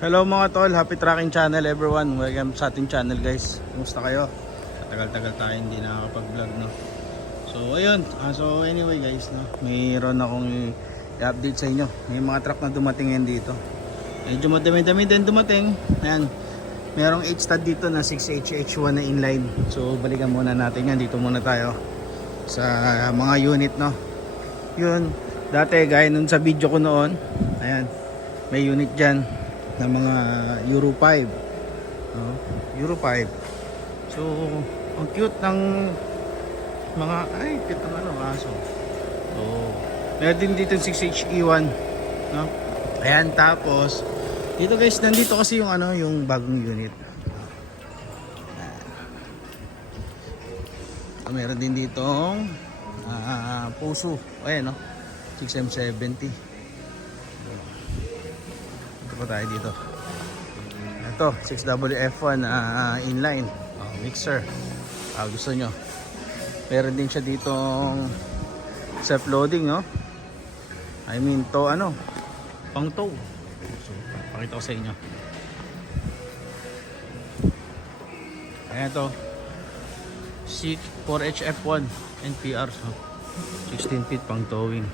Hello mga tol, happy tracking channel everyone. Welcome sa ating channel guys. Kumusta kayo? Tagal-tagal tayo hindi nakakapag-vlog no. So ayun, so anyway guys no, mayroon akong i-update sa inyo. May mga truck na dumating ngayon dito. Medyo madami-dami din dumating. Ayan. Merong 8 stud dito na 6HH1 na inline. So balikan muna natin yan. Dito muna tayo sa mga unit no. Yun, dati gaya nun sa video ko noon. Ayan, may unit dyan na mga Euro 5 Euro 5. So ang cute ng mga cute ng aso. So meron din dito 6HE1 no? Ayan, tapos dito guys, nandito kasi yung yung bagong unit. Meron din ditong puso. Ayan no, 6M70. Pa tayo dito. Ito 6WF1 inline mixer. Gusto nyo, meron din siya ditong self loading no, I mean to pang tow. So pakita ko sa inyo. Ayan to 4HF1 NPR, so 16 feet pang towing.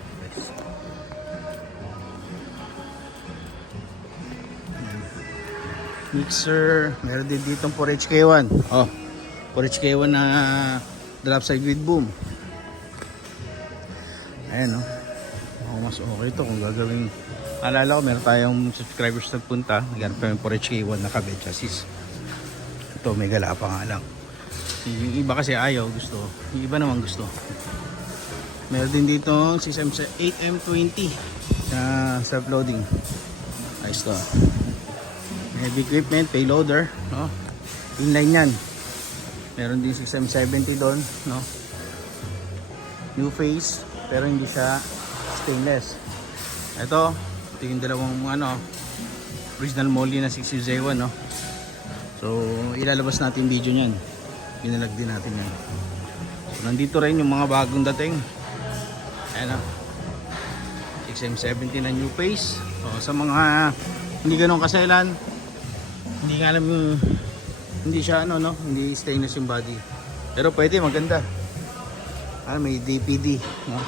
Mixer, meron din ditong 4HK1. 4HK1 na drop side with boom. Ayan mas okay to kung gagawin. Alala ko meron tayong subscribers nagpunta, naghanap kami 4HK1 na kabed chassis. Ito may gala pa nga lang. Yung iba kasi ayaw, gusto. Yung iba naman gusto. Meron din ditong 8M20 na self loading. Ayos to. Heavy equipment, payloader, no? Inline yan. Meron din 6M70 doon, no? New face, pero hindi siya stainless. Ito yung dalawang original molly na 6UZ1, no? So, ilalabas natin video niyan. Pinalag din natin yan. So, nandito rin yung mga bagong dating. Ayan 6M70 na new face. So, sa mga hindi ganun kaselan, hindi nga alam hindi siya hindi stainless yung body, pero pwede, maganda. May DPD no?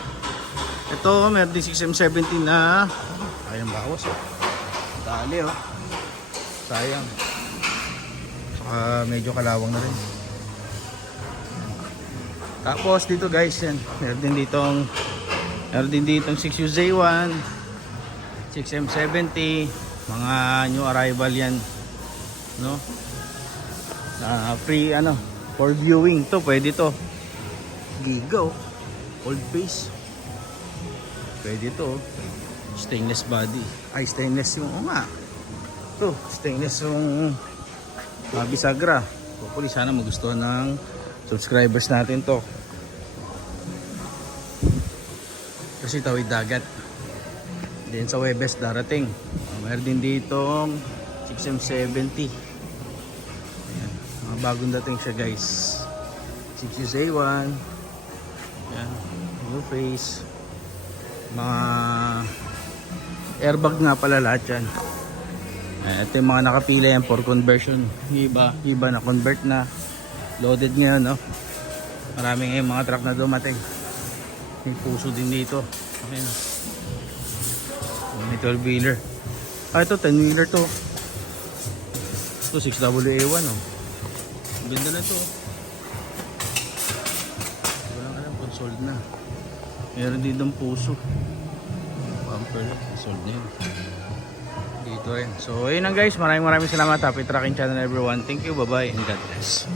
Ito meron din 6M70 na ayang bawas dali sayang, saka medyo kalawang na rin. Tapos dito guys yan, meron din ditong 6UZ1 6M70, mga new arrival yan no, free for viewing to, pwede to. Giga old face, pwede to. Stainless body, stainless yung to, stainless yung bisagra. Hopefully sana magustuhan ng subscribers natin to, kasi tawid dagat din sa Webes darating. Meron din ditong 6M70. Ayan, mga bagong dating siya guys. 6UZ1. Ayan, new face. Mga airbag nga pala lahat yan. Ito yung mga nakapila yan for conversion. Iba na convert na. Loaded ngayon no. Marami ngayon mga truck na dumating. May puso din dito. Ayan. May 12 wheeler. Ito 10 wheeler to. Ito 6WA1 ganda na to. Walang alam kung sold na. Meron din ng puso. Bumper sold na yun. Dito rin. So ayun lang guys, maraming salamat. Happy tracking channel everyone. Thank you, bye bye and God bless.